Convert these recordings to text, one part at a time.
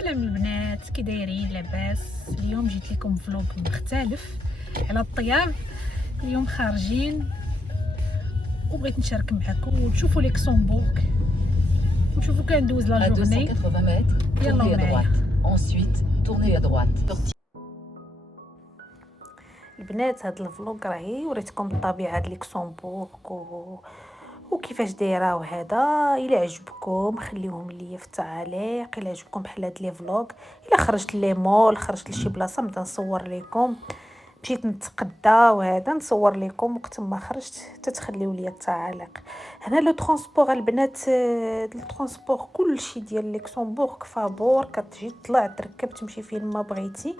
سلام البنات، كي دايرين؟ لاباس؟ اليوم جيت لكم فلوق مختلف على الطياب. اليوم خارجين وبغيت نشارك معكم وتشوفوا ليكسمبورغ وتشوفوا كندوز لا جورني. يلا معايا البنات. هاد الفلوق راهي وريتكم الطبيعه د ليكسمبورغ وكيفاش دايره وهذا. الا عجبكم خليوهم ليا في التعاليق. الا عجبكم بحال هاد لي فلوق، الا خرجت لي مول، خرجت لشي بلاصه نبدا نصور لكم، مشيت نتقدى وهذا نصور لكم، وقت ما خرجت تتخليو ليا التعاليق. هنا لو ترونسبور البنات، الترونسبور كلشي ديال ليكسمبورغ فابور، كتجي تطلع تركب تمشي فين ما بغيتي.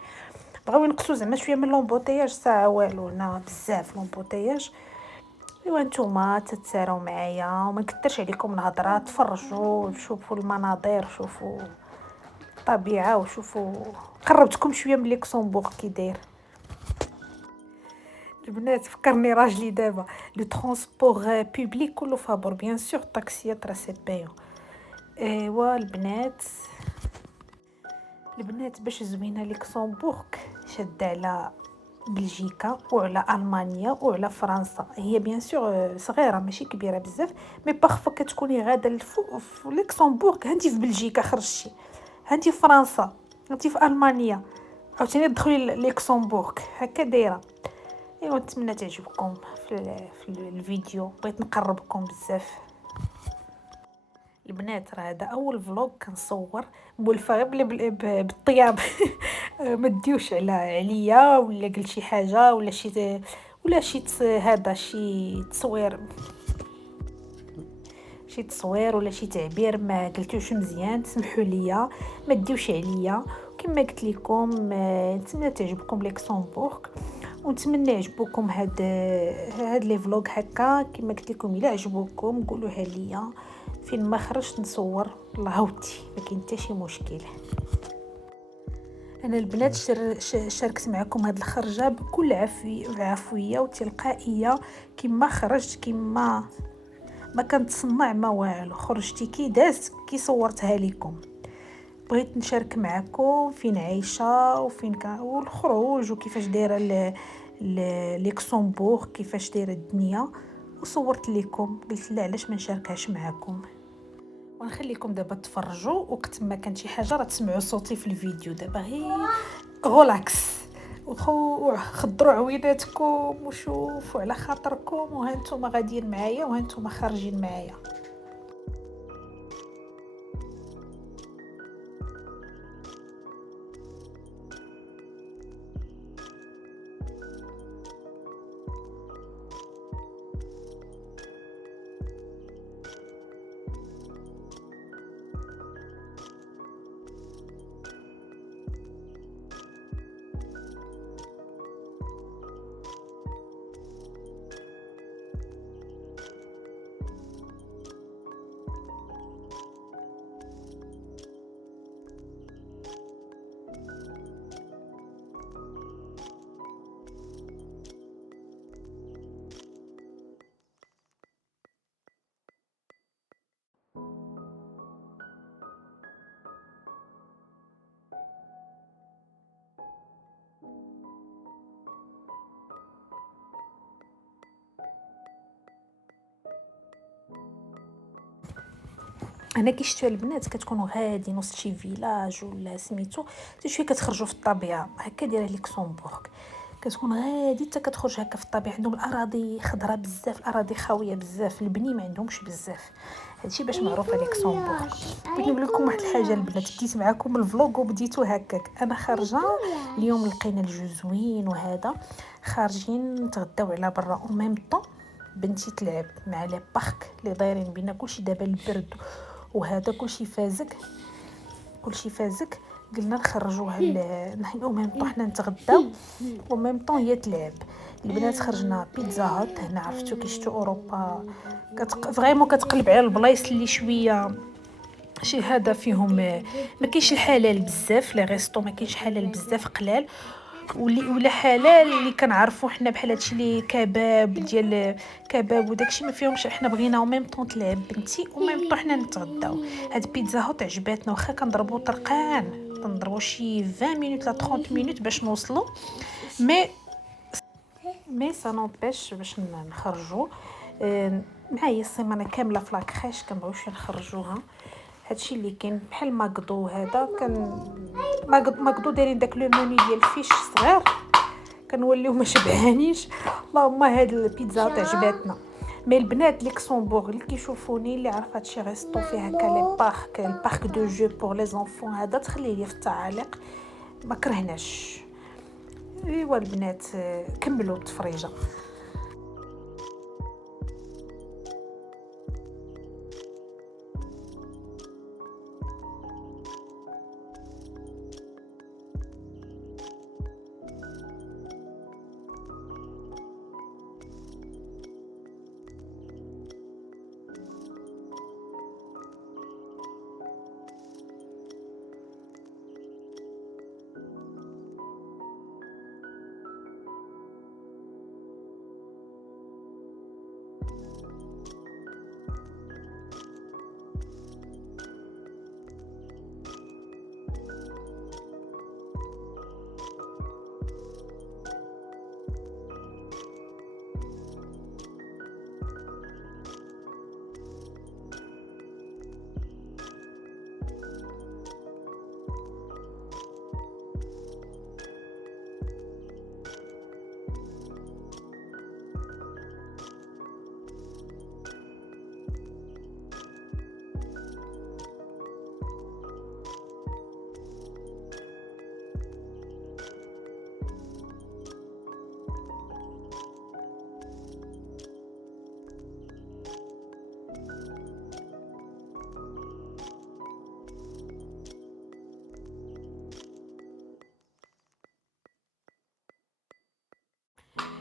بغاو ينقصوا زعما شويه من لومبوتياج، ساعه والو، هنا بزاف لومبوتياج. ايوا نتوما تتساراو معايا وما نكثرش عليكم الهضره، تفرجوا شوفوا المناظر، شوفوا الطبيعه وشوفوا. قربتكم شويه من ليكسمبورغ كي داير. البنات فكرني راجلي دابا لو ترونسبور بوبليك كله فابور، بيان سور طاكسيات راه سي بايو. ايوا البنات باش زوينه ليكسمبورغ شاده على بلجيكا وعلى المانيا وعلى فرنسا. هي بيان سور صغيره ماشي كبيره بزاف، مي باغفوا كتكوني غاده الفوق في ليكسمبورغ، هانتي في بلجيكا خرجتي، هانتي في فرنسا، هانتي في المانيا، عاوتاني تدخلي ليكسمبورغ، هكا دايره. ايوا نتمنى تعجبكم في الفيديو، بغيت نقربكم بزاف. البنات راه هذا اول فلوق كنصور مولفه غير بالطياب. ما ديوش عليا ولا قلت شي حاجه ولا هذا شي تصوير ولا شي تعبير ما قلتوش مزيان، تسمحوا لي، ما ديوش عليا. كما قلت لكم نتمنى تعجبكم ليكسمبورغ، ونتمنى يعجبوكم هاد لي فلوق هكا. كما قلت لكم الا عجبوكم قولوها ليا، فين ما خرجت نصور الله ودي، ما كاين حتى شي مشكل. انا البنات شاركت معكم هاد الخرجه بكل عفويه وتلقائيه، كما خرجت، كما ما كنتصنع ما والو، خرجتي كي دازت كي صورتها لكم. بغيت نشارك معكم فين عايشه وفين والخروج وكيفاش دايره ليكسمبورغ، كيفاش دايره الدنيا، وصورت لكم. قلت لا علاش ما نشاركهاش معكم، ونخليكم دابا تفرجوا. وقت ما كان شي حاجه راه تسمعوا صوتي في الفيديو. دابا غير غولاكس وخضروا عويناتكم وشوفوا على خاطركم، وهانتوما غاديين معايا وهانتوما خارجين معايا. انا كي شفتوا البنات كتكونوا غاديين وسط شي فيلاج ولا سميتو، حتى شويه كتخرجوا في الطبيعه هكا دايره ليكسمبورغ. كتكون غادي حتى كتخرج هكا في الطبيعه. عندهم الاراضي خضراء بزاف، الاراضي خاويه بزاف، البني ما عندهمش بزاف. هادشي باش معروفه ليكسمبورغ. بغيت نقول لكم واحد الحاجه البنات، بديت معكم الفلوق وبديتو هكاك. انا خارجه اليوم لقينا الجو زوين وهذا، خارجين نتغداو على برا او ميم طون. بنتي تلعب مع لي بارك اللي دايرين بينا، كلشي دابا البرد وهذا كلشي فازك. قلنا نخرجوها نحن وميم طون حنا نتغداو وميم طون هي تلعب. البنات خرجنا بيتزا هات. هنا عرفتوا كي شفتوا اوروبا فريمون كتقلب على البلايص اللي شويه شي هذا فيهم ما كاينش الحلال بزاف، لي ريستو ما كاينش حلال بزاف، قلال. ولا حلال اللي كنعرفوا حنا بحال هادشي اللي كباب ديال كباب وداكشي ما فيهمش. حنا بغينا او ميم طون تلعب بنتي او ميم طون حنا نتغداو. هاد بيتزا هوت عجباتنا واخا كنضربوا طرقان كنضربوا شي 20 مينوت لا 30 مينوت باش نوصلوا مي سا نوبيش باش نخرجوا. معايا السيمانه كامله في لاكريش كنبغيوش نخرجوها. هادشي اللي كاين بحال ماكدو. هذا كان ماكدو دايرين داك لو موني ديال الفيش صغير كنوليو ما شبعانيش. اللهم هاد البيتزا تعجباتنا. مي البنات ليكسمبورغ اللي كيشوفوني اللي عرفت هادشي ريستو فيه هكا لي بارك البارك دو جو بور لي زونفون هذا تخليه لي في التعاليق ما كرهناش. ايوا البنات كملوا التفريجه.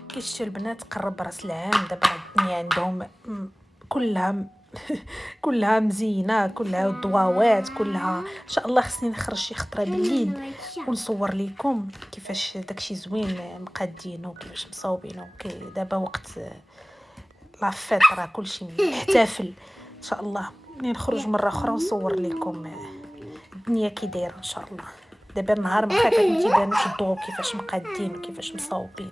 كيشتي البنات قرب راس العام دابا الدنيا عندهم كلها كلها مزينه كلها ضواوات كلها ان شاء الله. خصني نخرج شي خطره بالليل ونصور لكم كيفاش داكشي زوين مقادينه وكيفاش مصاوبينه. دابا وقت لا فيت راه كلشي محتفل ان شاء الله. ملي نخرج مره اخرى نصور لكم الدنيا كي دايره ان شاء الله. دابا النهار ما تيبانوش الضوء كيفاش مقادين وكيفاش مصاوبين.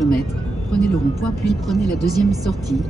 km, prenez le rond-point puis prenez la deuxième sortie.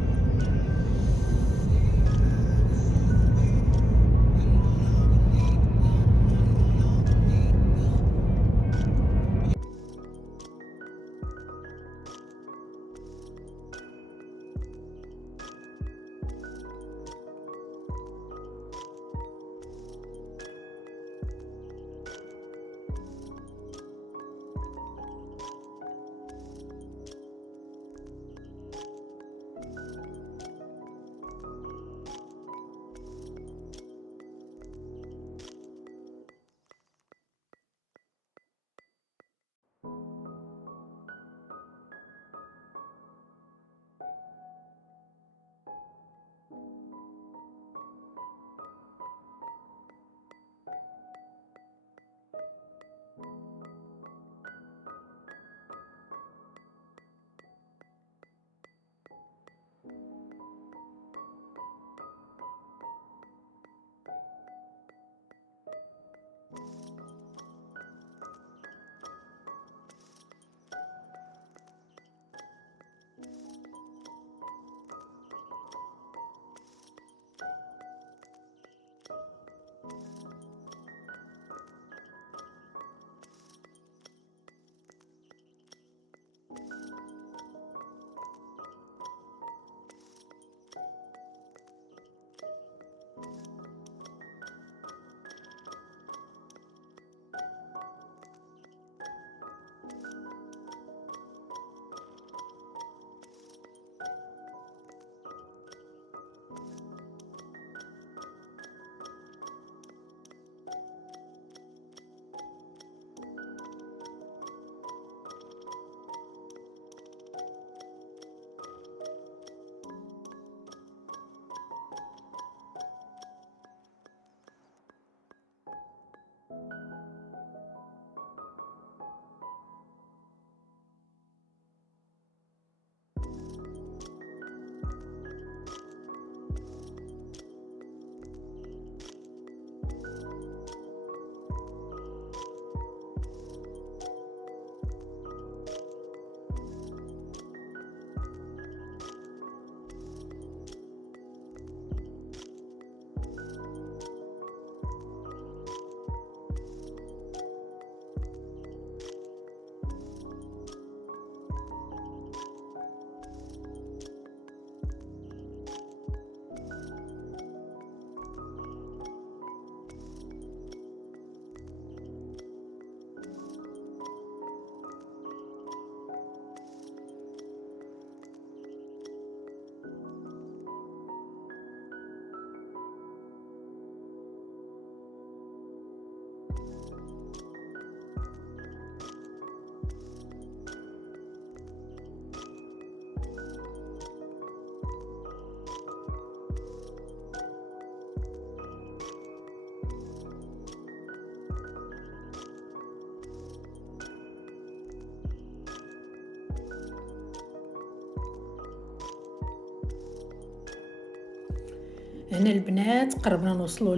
هنا البنات قربنا نوصلوا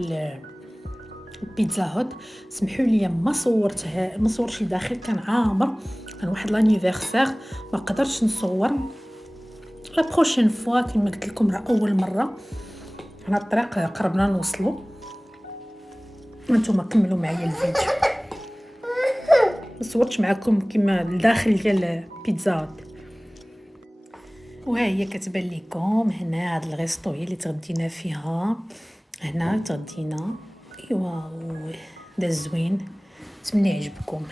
لبيتزا هوت. سمحوا لي ما صورتش الداخل، كان عامر، كان واحد لانيفرسير ما قدرتش نصور. لا بروشين فوا كما قلت لكم راه اول مره. هنا الطريق قربنا نوصلوا، وانتم كملوا معايا الفيديو. ما صورتش معكم كما الداخل ديال بيتزا هوت. وها هي كتبان لكم هنا هاد الغيسطو هي اللي تغدينا فيها. هنا تغدينا ايوا دا زوين، نتمنى يعجبكم.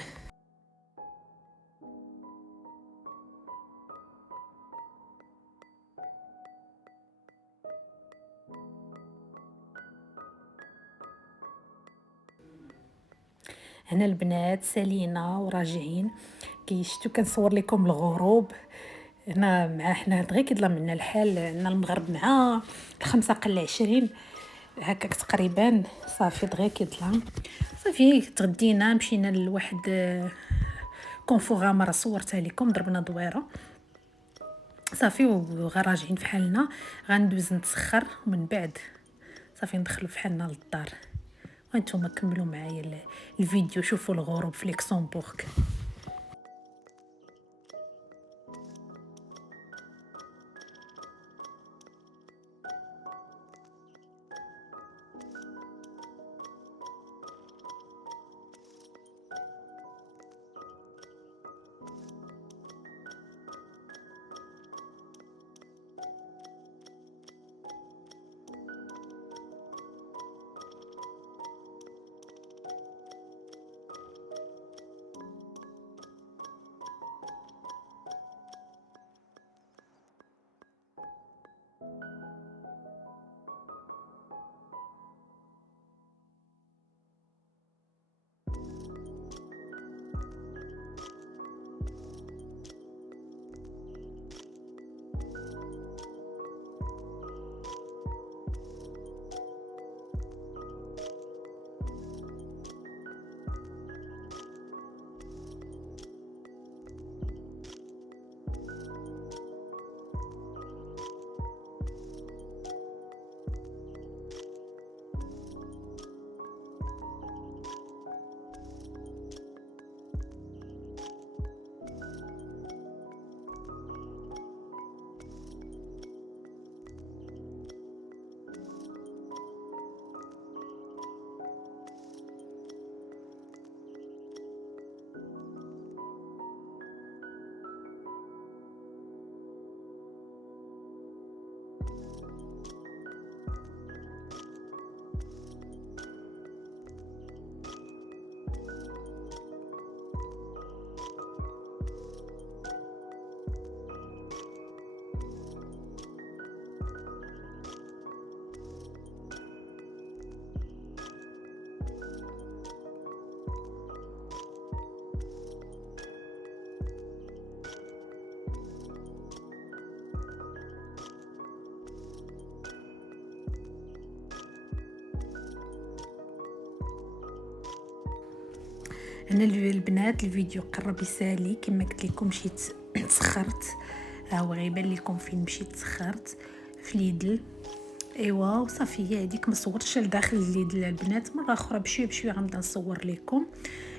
هنا البنات سالينا وراجعين، كيشتو كنصور لكم الغروب. هنا مع حنا دغيا كيظلم لنا الحال، عندنا المغرب مع 5:20 هكاك تقريبا. صافي دغيا كيظلم، صافي تغدينا، مشينا لواحد كونفوغاما راه صورتها لكم، ضربنا دويره صافي وغراجعين في حالنا. غندوز نتسخر ومن بعد صافي ندخلوا في حالنا للدار، وانتم كملوا معايا الفيديو، شوفوا الغروب في لوكسمبورغ. انا البنات الفيديو قرب يسالي كما قلت لكم. مشيت تسخرت، ها هو غيبان لكم فين مشيت تسخرت في ليدل. ايوا وصافي هذيك ما صورتش لداخل ليدل البنات، مره اخرى بشويه بشويه غنبدا نصور لكم.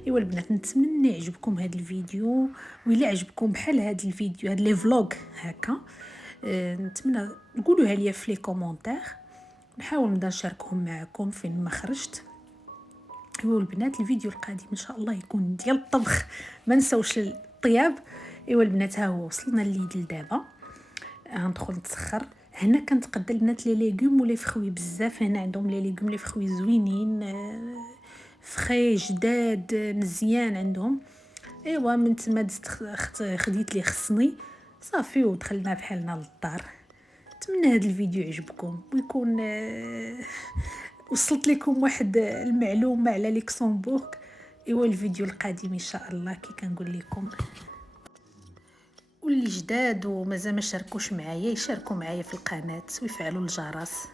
ايوا البنات نتمنى يعجبكم هذا الفيديو، وإلا عجبكم بحال هذا الفيديو هاد لي فلوغ هكا نتمنى نقولوها ليا في لي كومونتير، نحاول نبدا نشاركهم معكم فين ما خرجت. ايوا البنات الفيديو القادم ان شاء الله يكون ديال الطبخ، ما نساوش الطياب. ايوا البنات ها هو وصلنا لليدل دابا، غندخل نتسخر. هنا كنتقدى البنات لي ليغوم ولي فخوي بزاف، هنا عندهم لي ليغوم لي فخوي زوينين فخي جداد مزيان عندهم. ايوا من تما دزت خديت لي خصني صافي ودخلنا بحالنا للدار. نتمنى هذا الفيديو يعجبكم ويكون وصلت لكم واحد المعلومه على لوكسمبورغ. ايوا الفيديو القادم ان شاء الله كي كنقول لكم، واللي جداد ومازال ما شاركوش معايا يشاركوا معايا في القناه ويفعلوا الجرس.